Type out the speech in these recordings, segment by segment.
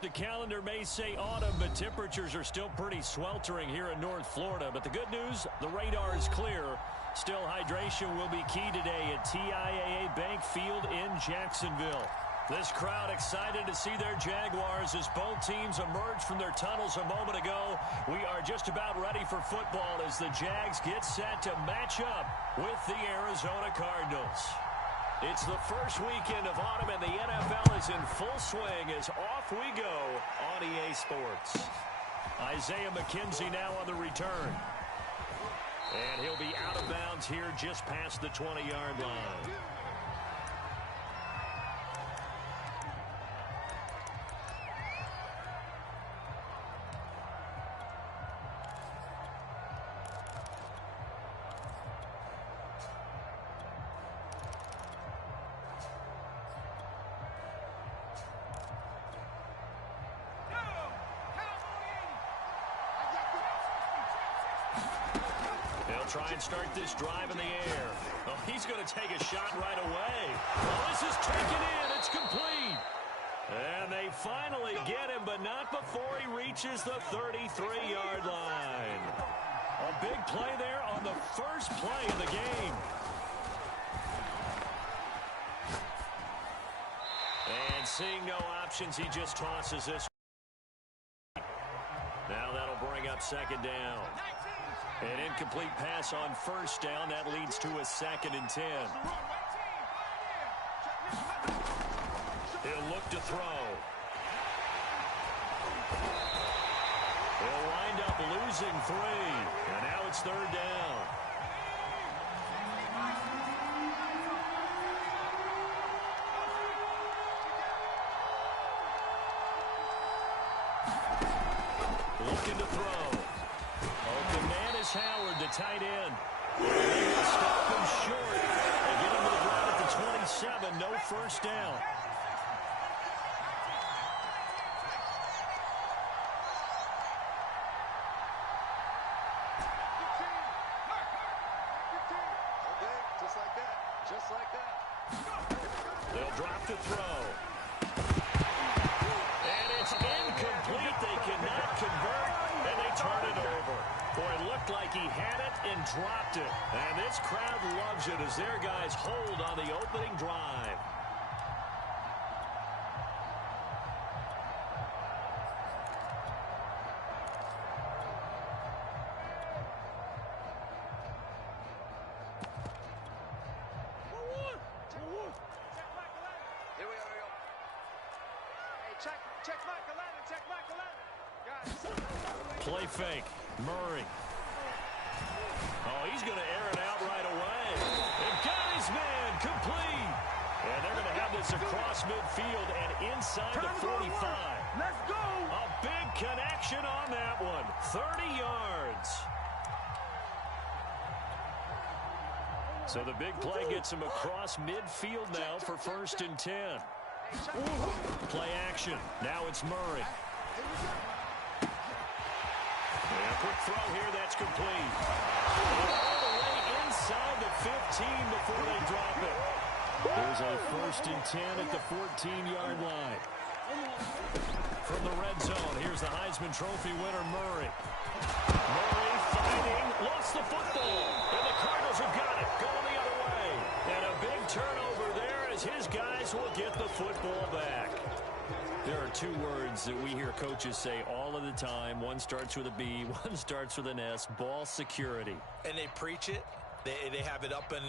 The calendar may say autumn, but temperatures are still pretty sweltering here in North Florida. But the good news, the radar is clear. Still, hydration will be key today at TIAA Bank Field in Jacksonville. This crowd excited to see their Jaguars as both teams emerge from their tunnels a moment ago. We are just about ready for football as the Jags get set to match up with the Arizona Cardinals. It's the first weekend of autumn, and the NFL is in full swing as off we go on EA Sports. Isaiah McKenzie now on the return. And he'll be out of bounds here just past the 20-yard line. Try and start this drive in the air. Oh, he's going to take a shot right away. Oh, this is taken in. It's complete. And they finally get him, but not before he reaches the 33-yard line. A big play there on the first play of the game. And seeing no options, he just tosses this. Now that'll bring up second down. An incomplete pass on first down. That leads to a 2nd and 10. He'll look to throw. He'll wind up losing 3. And now it's 3rd down. Looking to throw. Howard, the tight end. Stop him short. They get him to the ground at the 27. No first down. Just like that. Just like that. They'll drop the throw. And it's incomplete. They cannot convert, and they turn it over. Boy, it looked like he had it and dropped it. And this crowd loves it as their guys hold on the opening drive. Here we go. Hey, check Michael Allen. Check Michael Allen. Guys. Play fake. Murray. Oh, he's going to air it out right away. They've got his man complete. And they're going to have this across midfield and inside the 45. Let's go. A big connection on that one. 30 yards. So the big play gets him across midfield now for 1st and 10. Play action. Now it's Murray. And a quick throw here, that's complete. All the way inside the 15 before they drop it. There's a 1st and 10 at the 14-yard line. From the red zone, here's the Heisman Trophy winner, Murray. Murray fighting, lost the football. And the Cardinals have got it, going the other way. And a big turnover there as his guys will get the football back. There are 2 words that we hear coaches say all of the time. One starts with a B, one starts with an S. Ball security. And they preach it. They have it up in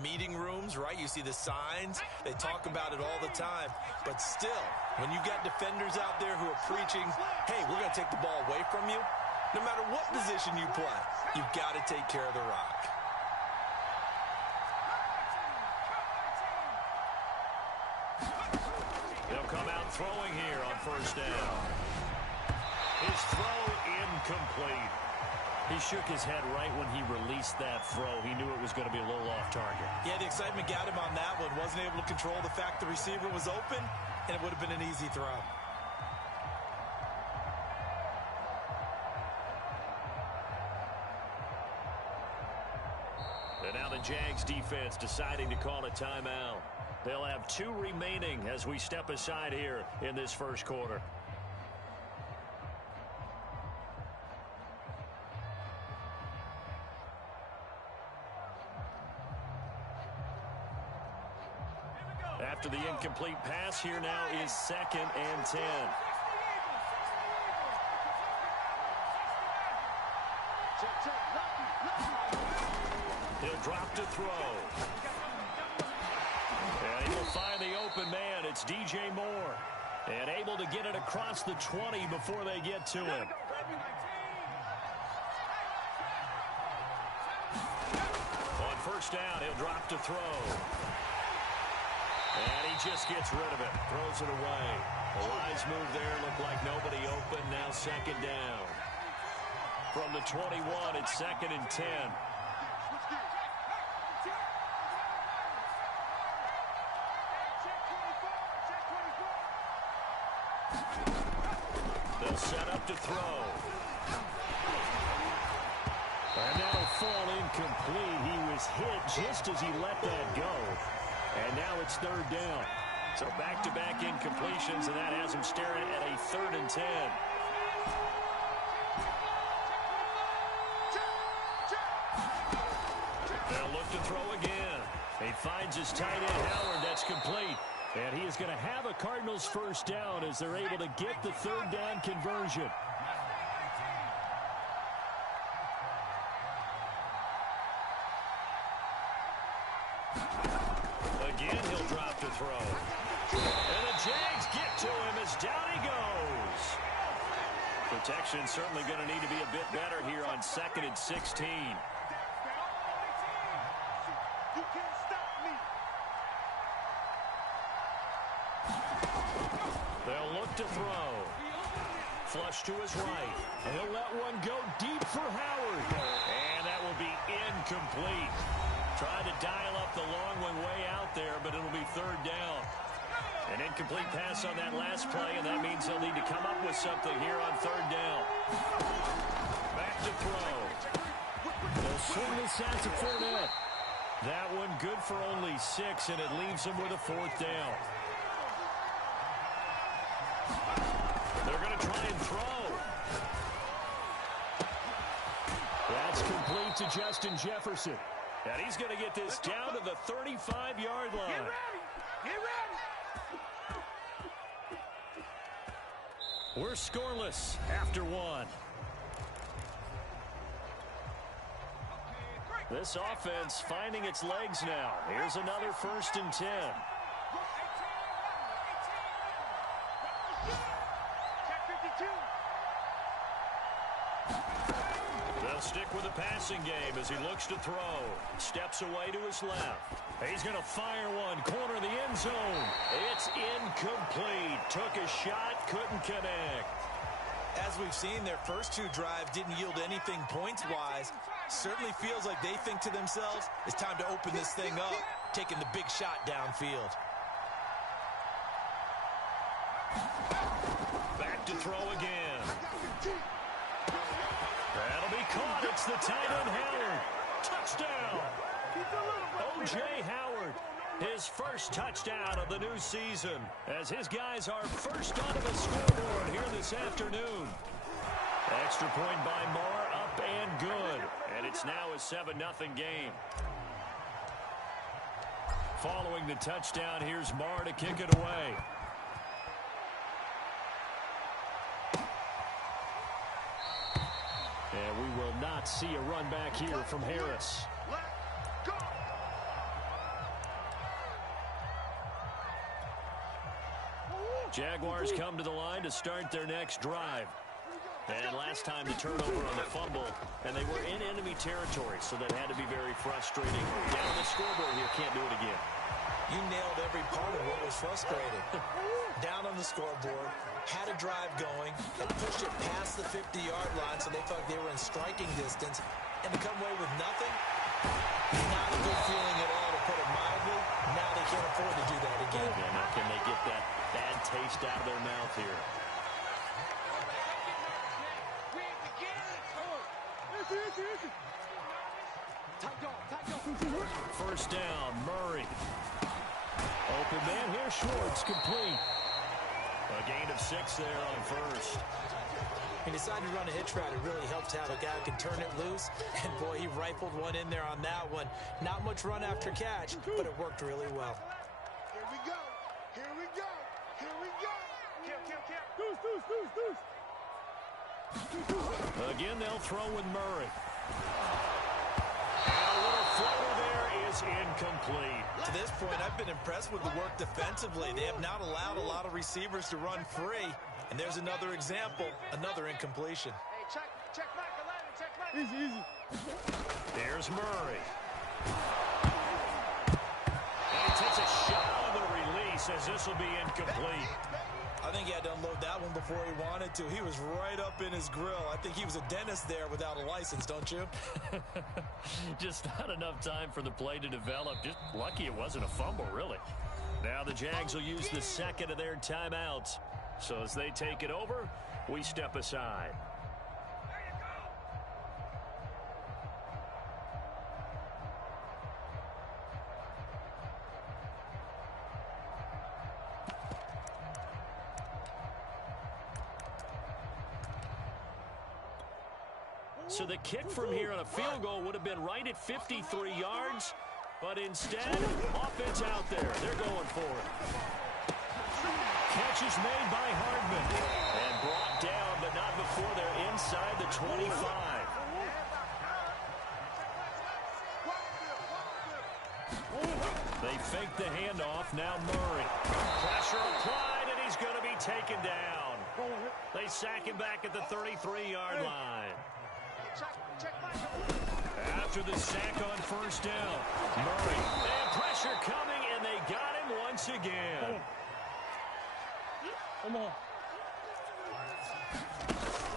meeting rooms, right? You see the signs. They talk about it all the time. But still, when you got defenders out there who are preaching, hey, we're going to take the ball away from you, no matter what position you play, you've got to take care of the rock. They'll come out throwing here on 1st down. His throw incomplete. He shook his head right when he released that throw. He knew it was going to be a little off target. Yeah, the excitement got him on that one. Wasn't able to control the fact the receiver was open, and it would have been an easy throw. And now the Jags defense deciding to call a timeout. They'll have 2 remaining as we step aside here in this first quarter. After the incomplete pass, here now is 2nd and 10. He'll drop to throw. And he will find the open man. It's DJ Moore. And able to get it across the 20 before they get to him. On first down, he'll drop to throw. And he just gets rid of it. Throws it away. A wise move there. Looked like nobody open. Now 2nd down. From the 21, it's 2nd and 10. They'll set up to throw. And that'll fall incomplete. He was hit just as he let that go. And now it's 3rd down. So back-to-back incompletions, and that has him staring at a 3rd and 10. They'll look to throw again. He finds his tight end, Howard. That's complete. And he is going to have a Cardinals first down as they're able to get the 3rd down conversion. Again, he'll drop to throw. And the Jags get to him as down he goes. Protection certainly going to need to be a bit better here on 2nd and 16. They'll look to throw. Flush to his right. And he'll let one go deep for Howard. And that will be incomplete. Tried to dial up the long one way out there, but it'll be 3rd down. An incomplete pass on that last play, and that means they'll need to come up with something here on 3rd down. Back to throw. They'll swing this out to Fournette. That one good for only 6, and it leaves him with a 4th down. They're going to try and throw. That's complete to Justin Jefferson. And he's going to get this down to the 35-yard line. Get ready! Get ready! We're scoreless after 1. This offense finding its legs now. Here's another 1st and 10. They'll stick with the passing game as he looks to throw. Steps away to his left. He's going to fire one. Corner of the end zone. It's incomplete. Took a shot, couldn't connect. As we've seen, their first 2 drives didn't yield anything points-wise. Certainly feels like they think to themselves, it's time to open this thing up, taking the big shot downfield. Back to throw again. That'll be caught. It's the tight end, Howard. Touchdown. O.J. Howard, his first touchdown of the new season, as his guys are first onto the scoreboard here this afternoon. Extra point by Marr, up and good. And it's now a 7-0 game. Following the touchdown, here's Marr to kick it away. And we will not see a run back here from Harris. Jaguars come to the line to start their next drive. And last time the turnover on the fumble, and they were in enemy territory, so that had to be very frustrating. Down the scoreboard here, can't do it again. You nailed every part of what was frustrating. Down on the scoreboard, had a drive going, and pushed it past the 50-yard line, so they felt they were in striking distance, and to come away with nothing, not a good feeling at all, to put it mildly. Now they can't afford to do that again. Yeah, now can they get that bad taste out of their mouth here? First down, Murray. Open man here, Schwartz, complete. A gain of 6 there on first. He decided to run a hitch route. It really helps to have a guy who can turn it loose. And, boy, he rifled one in there on that one. Not much run after catch, but it worked really well. Here we go. Again, they'll throw with Murray. And a little floater there is incomplete. To this point, I've been impressed with the work defensively. They have not allowed a lot of receivers to run free. And there's another example, another incompletion. Hey, check Michael Lennon, check Michael. Easy. There's Murray. And he takes a shot on the release as this will be incomplete. I think he had to unload that one before he wanted to. He was right up in his grill. I think he was a dentist there without a license, don't you? Just not enough time for the play to develop. Just lucky it wasn't a fumble, really. Now the Jags will use the second of their timeouts. So as they take it over, we step aside. So the kick from here on a field goal would have been right at 53 yards, but instead, offense out there. They're going for it. Catch is made by Hardman and brought down, but not before they're inside the 25. They fake the handoff. Now Murray. Pressure applied, and he's going to be taken down. They sack him back at the 33-yard line. After the sack on first down, Murray. And pressure coming, and they got him once again. Come on.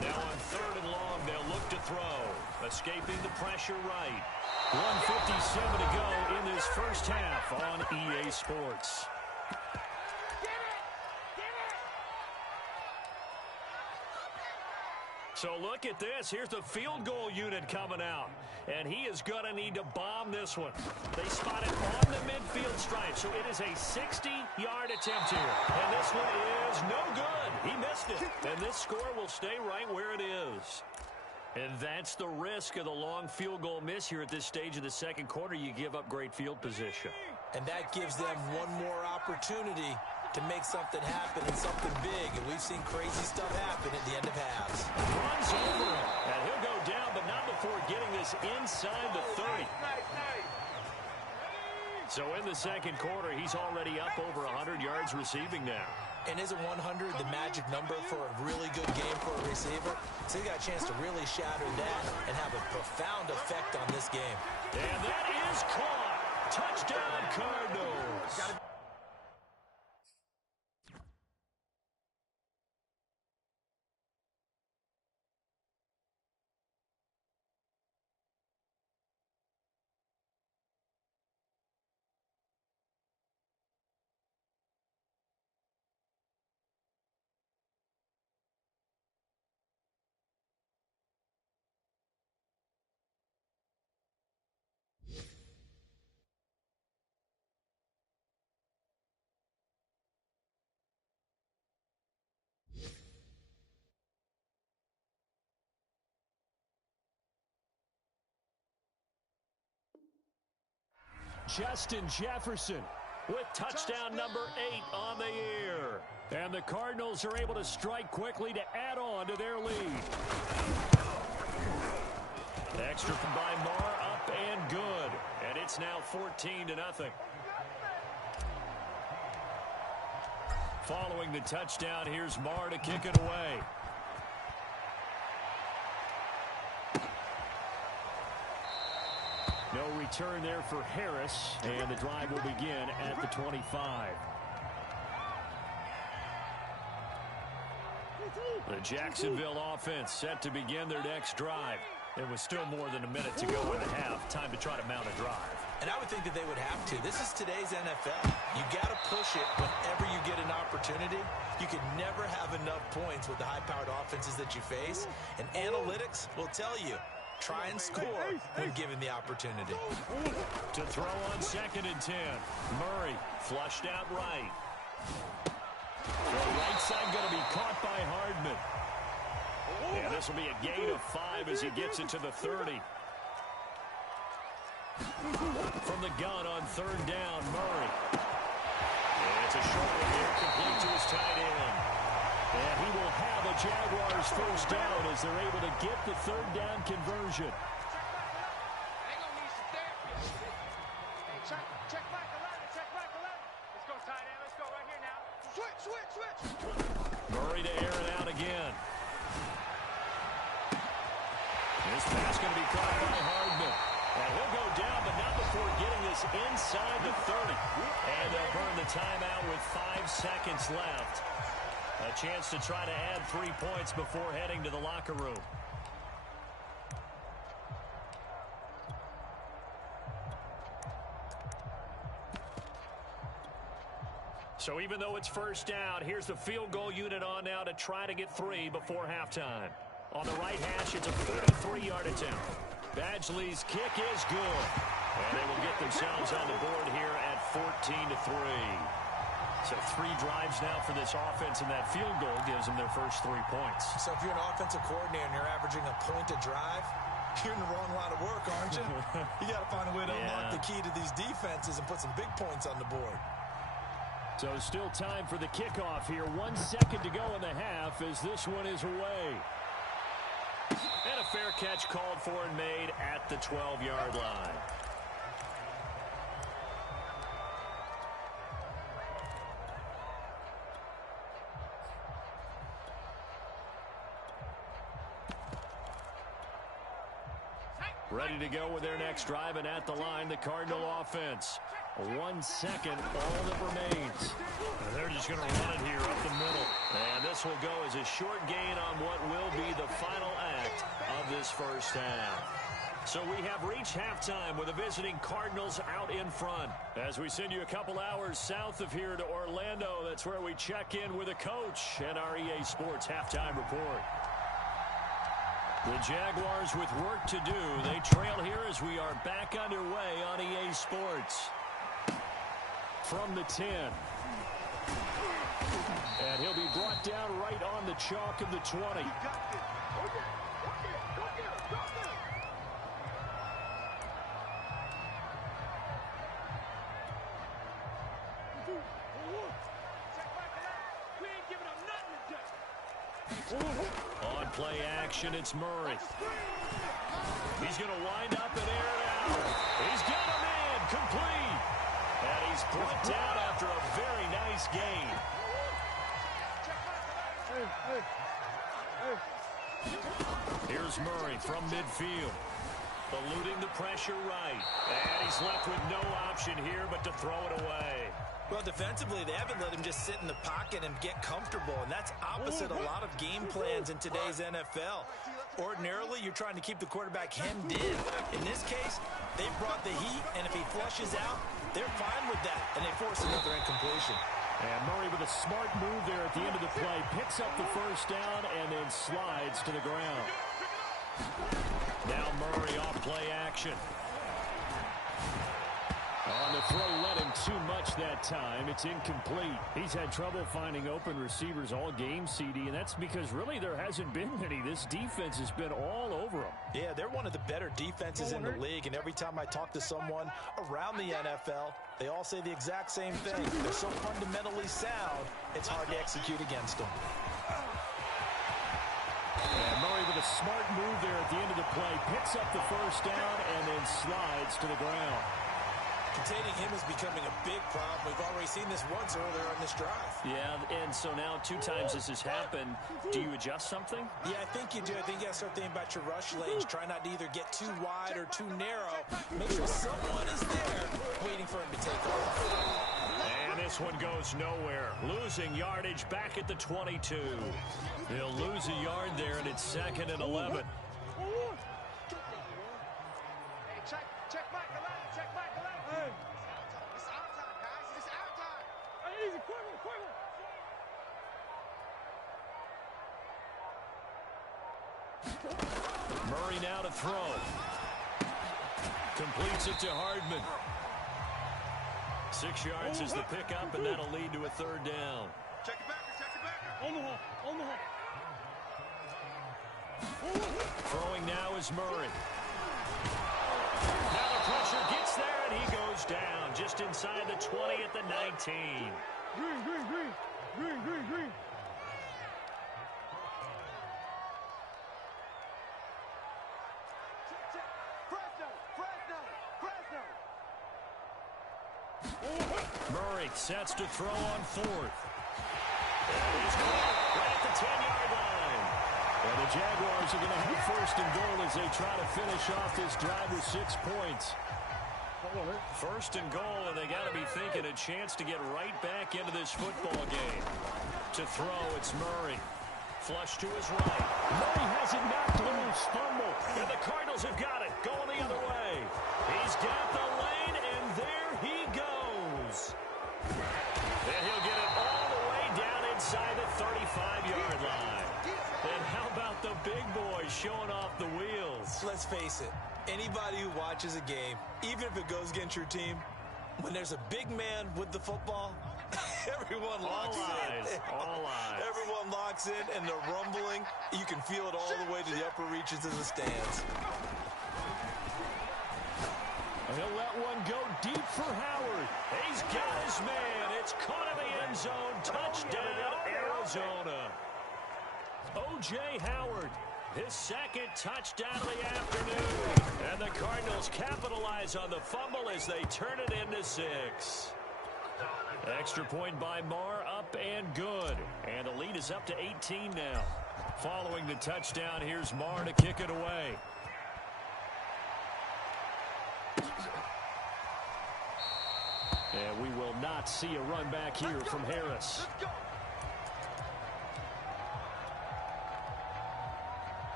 Now on third and long, they'll look to throw. Escaping the pressure right. 1:57 to go in this first half on EA Sports. So look at this. Here's the field goal unit coming out. And he is going to need to bomb this one. They spot it on the midfield stripe. So it is a 60-yard attempt here. And this one is no good. He missed it. And this score will stay right where it is. And that's the risk of the long field goal miss here at this stage of the second quarter. You give up great field position. And that gives them one more opportunity to make something happen and something big. And we've seen crazy stuff happen at the end of halves. Runs over him. And he'll go down, but not before getting this inside the 30. So in the second quarter, he's already up over 100 yards receiving now. And isn't 100 the magic number for a really good game for a receiver? So he got a chance to really shatter that and have a profound effect on this game. And that is caught. Touchdown, Cardinals. Justin Jefferson with touchdown number 8 on the year. And the Cardinals are able to strike quickly to add on to their lead. Extra by Marr, up and good. And it's now 14-0. Following the touchdown, here's Marr to kick it away. No return there for Harris, and the drive will begin at the 25. The Jacksonville offense set to begin their next drive. There was still more than a minute to go in the half. Time to try to mount a drive. And I would think that they would have to. This is today's NFL. You got to push it whenever you get an opportunity. You can never have enough points with the high-powered offenses that you face. And analytics will tell you, try and score when given the opportunity. To throw on 2nd and 10. Murray flushed out right. The right side going to be caught by Hardman. And this will be a gain of 5 as he gets it to the 30. From the gun on 3rd down, Murray. And it's a short one here, complete to his tight end. And he will Jaguars first down as they're able to get the third down conversion. Check Mike 11, check Mike 11. Let's go, tight end. Let's go right here now. Switch. Murray to air it out again. This pass going to be caught by Hardman. And he'll go down, but not before getting this inside the 30. And they'll burn the timeout with 5 seconds left. A chance to try to add 3 points before heading to the locker room. So even though it's first down, here's the field goal unit on now to try to get 3 before halftime. On the right hash, it's a 43-yard attempt. Badgley's kick is good. And they will get themselves on the board here at 14-3. So 3 drives now for this offense, and that field goal gives them their first 3 points. So if you're an offensive coordinator and you're averaging a point a drive, you're in the wrong line of work, aren't you? You got to find a way to unlock the key to these defenses and put some big points on the board. So still time for the kickoff here. 1 second to go in the half as this one is away. And a fair catch called for and made at the 12-yard line. Ready to go with their next drive, and at the line, the Cardinal offense. 1 second, all that remains. And they're just going to run it here up the middle. And this will go as a short gain on what will be the final act of this first half. So we have reached halftime with the visiting Cardinals out in front. As we send you a couple hours south of here to Orlando, that's where we check in with a coach and our EA Sports halftime report. The Jaguars with work to do. They trail here as we are back underway on EA Sports. From the 10. And he'll be brought down right on the chalk of the 20. On play action, it's Murray. He's going to wind up and air it out. He's got him in, complete. And he's brought down after a very nice gain. Here's Murray from midfield. Eluding the pressure right. And he's left with no option here but to throw it away. Well, defensively, they haven't let him just sit in the pocket and get comfortable, and that's opposite a lot of game plans in today's NFL. Ordinarily, you're trying to keep the quarterback hemmed in. In this case, they've brought the heat, and if he flushes out, they're fine with that, and they force another incompletion. And Murray with a smart move there at the end of the play, picks up the first down and then slides to the ground. Now Murray off play action. On the throw, let him too much that time. It's incomplete. He's had trouble finding open receivers all game, CD, and that's because really there hasn't been many. This defense has been all over them. Yeah, they're one of the better defenses in the league, and every time I talk to someone around the NFL, they all say the exact same thing. They're so fundamentally sound, it's hard to execute against them. And Murray with a smart move there at the end of the play, picks up the first down and then slides to the ground. Containing him is becoming a big problem. We've already seen this once earlier on this drive. Yeah, and so now 2 times this has happened. Do you adjust something? Yeah, I think you do. I think you got to start thinking about your rush lanes. Try not to either get too wide or too narrow. Make sure someone is there waiting for him to take off. And this one goes nowhere. Losing yardage back at the 22. They'll lose a yard there, and it's 2nd and 11. Check Mike 11, check Mike 11. Hey. It's our time, guys. It's our time. Hey, easy, quick. Murray now to throw. Completes it to Hardman. 6 yards is the pickup, and that'll lead to a 3rd down. Check it back. On the hole. Throwing now is Murray. Now the pressure gets there, and he goes down just inside the 20 at the 19. Green. Murray sets to throw on fourth. And he's caught right at the 10-yard line. And the Jaguars are going to have first and goal as they try to finish off this drive with 6 points. First and goal, and they got to be thinking a chance to get right back into this football game. To throw, it's Murray. Flush to his right. Murray has it knocked loose. Fumble. And the Cardinals have got it. Going the other way. He's got the lane, and there he goes. And he'll get it all the way down inside the 35-yard line. And how about the big boys showing off the wheels? Let's face it. Anybody who watches a game, even if it goes against your team, when there's a big man with the football, everyone locks in. All eyes. Everyone locks in, and the rumbling, you can feel it all the way to the upper reaches of the stands. He'll let one go deep for Howard. He's got his man. It's caught in the end zone. Touchdown, Arizona. O.J. Howard, his second touchdown of the afternoon. And the Cardinals capitalize on the fumble as they turn it into 6. Extra point by Marr, up and good. And the lead is up to 18 now. Following the touchdown, here's Marr to kick it away. And we will not see a run back here from Harris.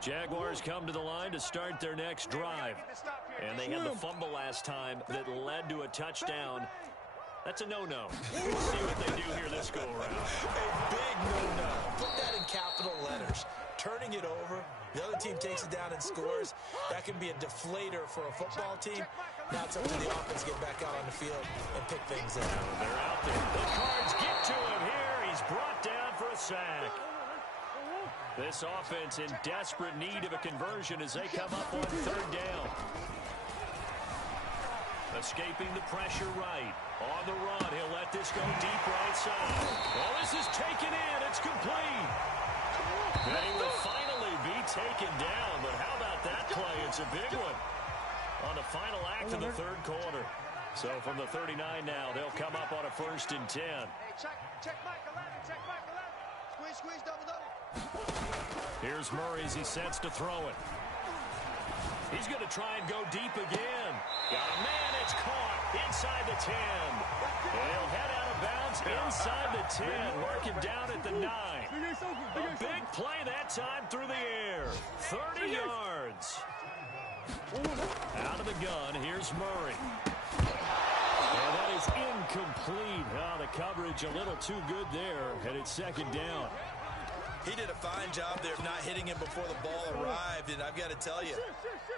Jaguars come to the line to start their next drive. And they had the fumble last time that led to a touchdown. That's a no-no. We'll see what they do here this go-around. A big no-no. Put that in capital letters. Turning it over, the other team takes it down and scores. That can be a deflator for a football team. Now it's up to the offense to get back out on the field and pick things up. They're out there. The Cards get to him here. He's brought down for a sack. This offense in desperate need of a conversion as they come up on third down. Escaping the pressure right. On the run, he'll let this go deep right side. Well, this is taken in. It's complete. And he will finally be taken down. But how about that play? It's a big one on the final act of the third quarter. So from the 39 now, they'll come up on a 1st and 10. Hey, check Mike 11. Check Mike 11. Squeeze, double. Here's Murray as he sets to throw it. He's going to try and go deep again. Got a man, it's caught inside the 10. And he'll head out of bounds inside the 10. Mark him down at the 9. A big play that time through the air. 30 yards. Out of the gun, here's Murray. And that is incomplete. Oh, the coverage a little too good there. And it's second down. He did a fine job there of not hitting him before the ball arrived, and I've got to tell you,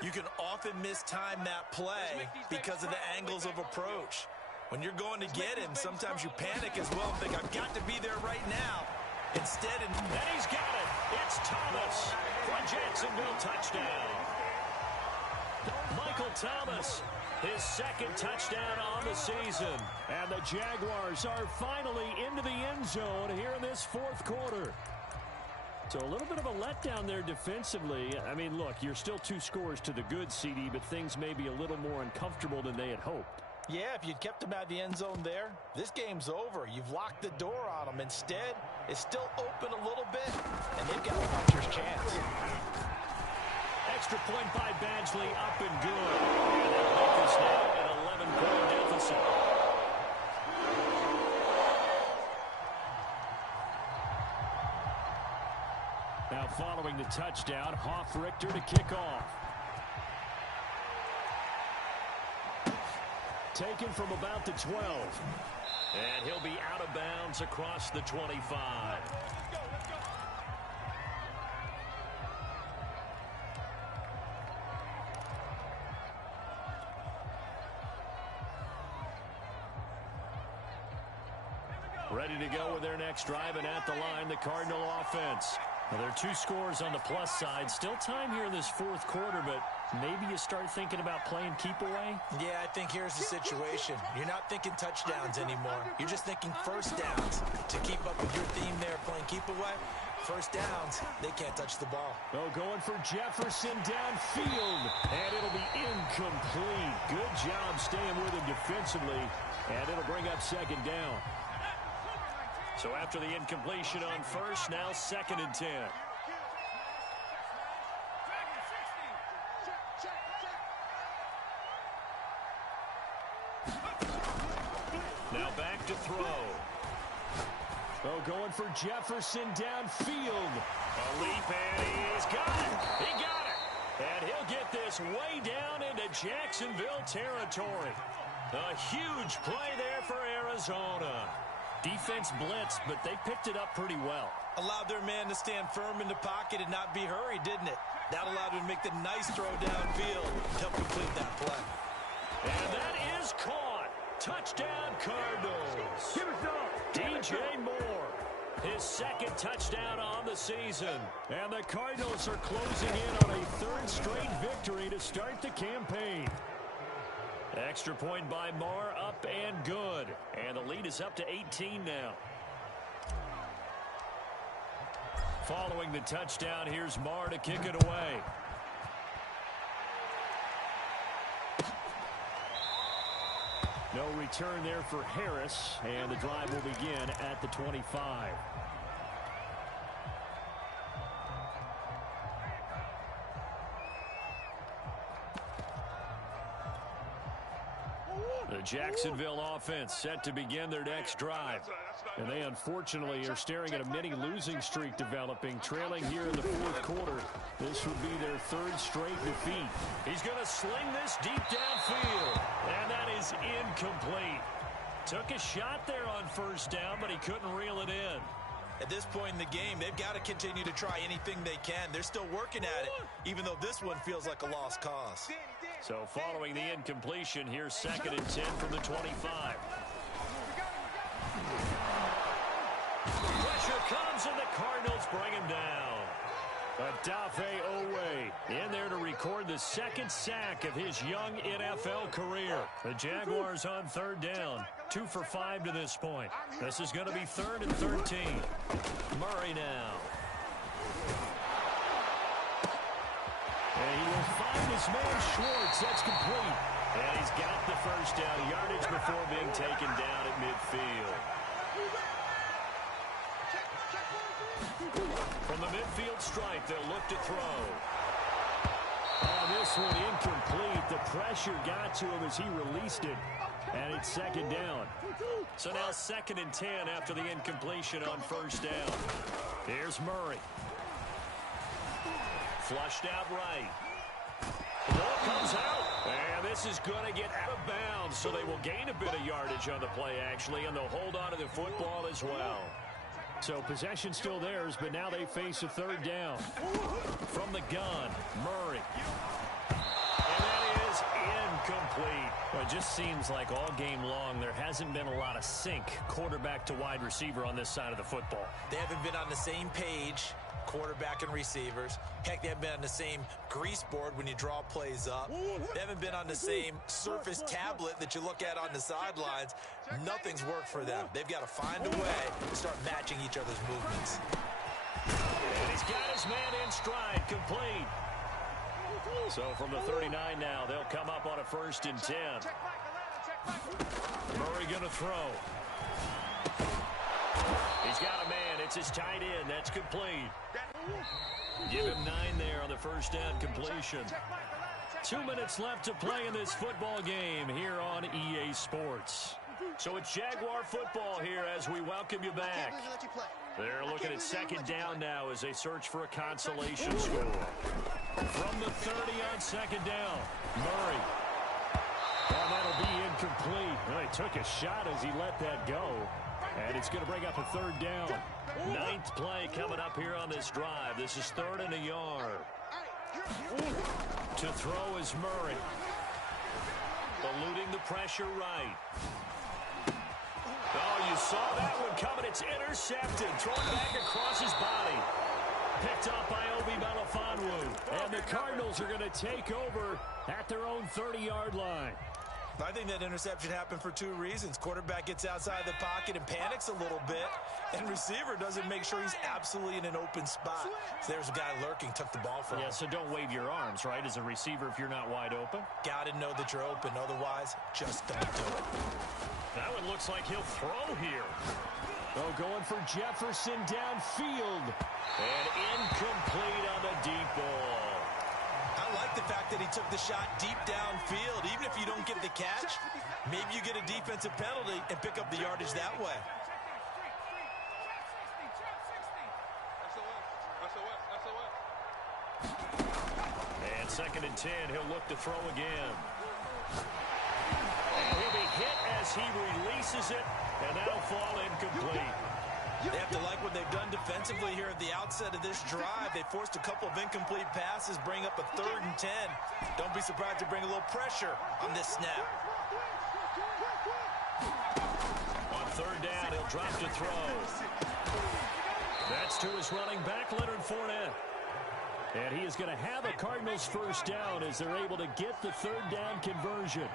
you can often mistime that play because of the angles of approach. When you're going to get him, sometimes you panic as well and think, I've got to be there right now. Instead, and he's got it. It's Thomas for a Jacksonville touchdown. Michael Thomas, his second touchdown on the season. And the Jaguars are finally into the end zone here in this fourth quarter. So a little bit of a letdown there defensively. I mean, look, you're still 2 scores to the good, CD, but things may be a little more uncomfortable than they had hoped. Yeah, if you'd kept them out of the end zone there, this game's over. You've locked the door on them. Instead, it's still open a little bit, and they've got a puncher's chance. Extra point by Badgley, up and good. And they'll make this now an 11-point deficit. Now following the touchdown, Hoff-Richter to kick off. Taken from about the 12. And he'll be out of bounds across the 25. Ready to go with their next drive, and at the line, the Cardinal offense. Now, there are 2 scores on the plus side. Still time here in this fourth quarter, but maybe you start thinking about playing keep away? Yeah, I think here's the situation. You're not thinking touchdowns anymore. You're just thinking first downs. To keep up with your theme there, playing keep away, first downs, they can't touch the ball. Oh, going for Jefferson downfield, and it'll be incomplete. Good job staying with him defensively, and it'll bring up second down. So after the incompletion on first, now 2nd and 10. Now back to throw. Oh, going for Jefferson downfield. A leap, and he's got it. He got it. And he'll get this way down into Jacksonville territory. A huge play there for Arizona. Defense blitzed, but they picked it up pretty well. Allowed their man to stand firm in the pocket and not be hurried, didn't it? That allowed him to make the nice throw downfield to help complete that play. And that is caught. Touchdown, Cardinals. DJ Moore, his 2nd touchdown on the season. And the Cardinals are closing in on a 3rd straight victory to start the campaign. Extra point by Moore, up and good. And the lead is up to 18 now. Following the touchdown, here's Moore to kick it away. No return there for Harris, and the drive will begin at the 25. The Jacksonville offense set to begin their next drive. And they unfortunately are staring at a mini losing streak developing, trailing here in the 4th quarter. This would be their 3rd straight defeat. He's going to sling this deep downfield, and that is incomplete. Took a shot there on first down, but he couldn't reel it in. At this point in the game, they've got to continue to try anything they can. They're still working at it, even though this one feels like a lost cause. So following the incompletion, here's 2nd and 10 from the 25. Pressure comes, and the Cardinals bring him down. Odafe Oweh in there to record the 2nd sack of his young NFL career. The Jaguars on 3rd down. 2 for 5 to this point. This is going to be 3rd and 13. Murray now. And he will find his man Schwartz. That's complete. And he's got the first down yardage before being taken down at midfield. From the midfield stripe, they'll look to throw. Oh, this one incomplete. The pressure got to him as he released it. And it's 2nd down. So now 2nd and 10 after the incompletion on first down. Here's Murray. Flushed out right. The ball comes out. And this is going to get out of bounds. So they will gain a bit of yardage on the play, actually. And they'll hold on to the football as well. So possession still theirs, but now they face a 3rd down. From the gun, Murray. And that is incomplete. Well, it just seems like all game long there hasn't been a lot of sync quarterback to wide receiver on this side of the football. They haven't been on the same page, quarterback and receivers. Heck, they haven't been on the same grease board when you draw plays up. They haven't been on the same Surface tablet that you look at on the sidelines. Nothing's worked for them. They've got to find a way to start matching each other's movements. And he's got his man in stride, complete. So from the 39 now, they'll come up on a 1st and 10. Murray going to throw. He's got a man. It's his tight end. That's complete. Give him 9 there on the first down completion. 2 minutes left to play in this football game here on EA Sports. So it's Jaguar football here as we welcome you back. They're looking at 2nd down now as they search for a consolation score. From the 30 on 2nd down, Murray. And that'll be incomplete. Well, he took a shot as he let that go. And it's going to bring up a 3rd down. 9th play coming up here on this drive. This is 3rd and a yard. To throw is Murray. Eluding the pressure right. Oh, you saw that one coming. It's intercepted. Thrown back across his body. picked up by Obi Melifonwu. And the Cardinals are going to take over at their own 30-yard line. I think that interception happened for two reasons. Quarterback gets outside the pocket and panics a little bit, and receiver doesn't make sure he's absolutely in an open spot. So there's a guy lurking, took the ball from him. Yeah, so don't wave your arms, right, as a receiver if you're not wide open. Got to know that you're open. Otherwise, just don't do it. That one looks like he'll throw here. Oh, going for Jefferson downfield. And incomplete on the deep ball. I like the fact that he took the shot deep downfield. Even if you don't get the catch, maybe you get a defensive penalty and pick up the yardage that way. And 2nd and 10, he'll look to throw again. And he'll be hit as he releases it, and that'll fall incomplete. They have to like what they've done defensively here at the outset of this drive. They forced a couple of incomplete passes, bring up a 3rd and 10. Don't be surprised to bring a little pressure on this snap. On 3rd down, he'll drop to throw. That's to his running back, Leonard Fournette. And he is going to have a Cardinals 1st down as they're able to get the 3rd down conversion.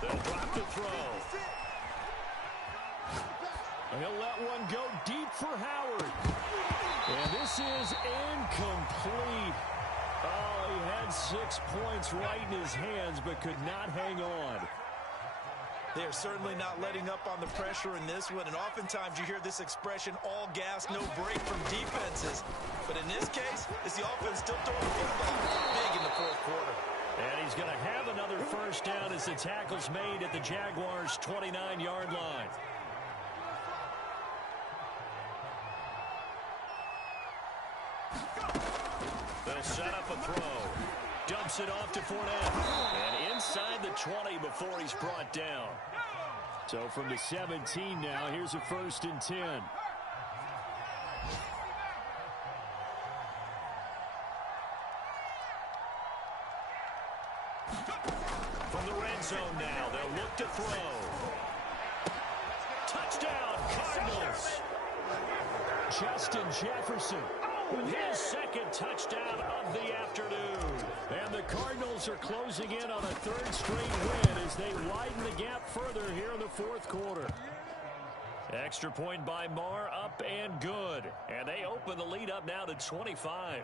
They'll drop to throw. He'll let one go deep for Howard. And this is incomplete. Oh, he had 6 points right in his hands, but could not hang on. They're certainly not letting up on the pressure in this one, and oftentimes you hear this expression, all gas, no break from defenses. But in this case, it's the offense still throwing the football big in the 4th quarter. And he's going to have another 1st down as the tackle's made at the Jaguars' 29-yard line. They'll set up a throw. Dumps it off to Fournette. And inside the 20 before he's brought down. So from the 17 now, here's a 1st and 10. From the red zone now, they'll look to throw. Touchdown, Cardinals. Justin Jefferson, his 2nd touchdown of the afternoon. And the Cardinals are closing in on a 3rd straight win as they widen the gap further here in the 4th quarter. Extra point by Marr, up and good. And they open the lead up now to 25.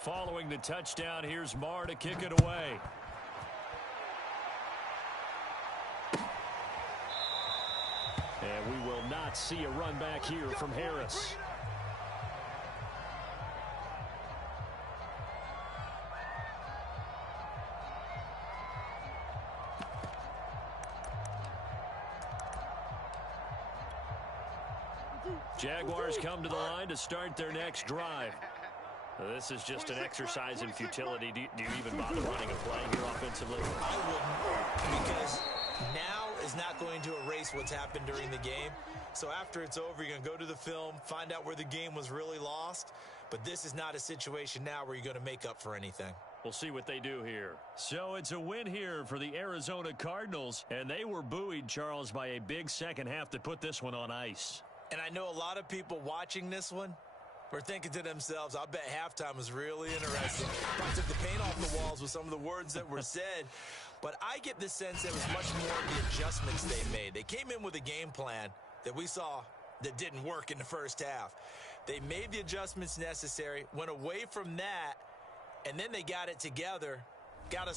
Following the touchdown, here's Marr to kick it away. And we will not see a run back here from Harris. Jaguars come to the line to start their next drive. This is just an exercise in futility. Do you even bother running a play here offensively? I wouldn't, because now is not going to erase what's happened during the game. So after it's over, you're going to go to the film, find out where the game was really lost. But this is not a situation now where you're going to make up for anything. We'll see what they do here. So it's a win here for the Arizona Cardinals, and they were buoyed, Charles, by a big second half to put this one on ice. And I know a lot of people watching this one were thinking to themselves, I bet halftime was really interesting. I took the paint off the walls with some of the words that were said. But I get the sense that it was much more of the adjustments they made. They came in with a game plan that we saw that didn't work in the first half. They made the adjustments necessary, went away from that, and then they got it together, got a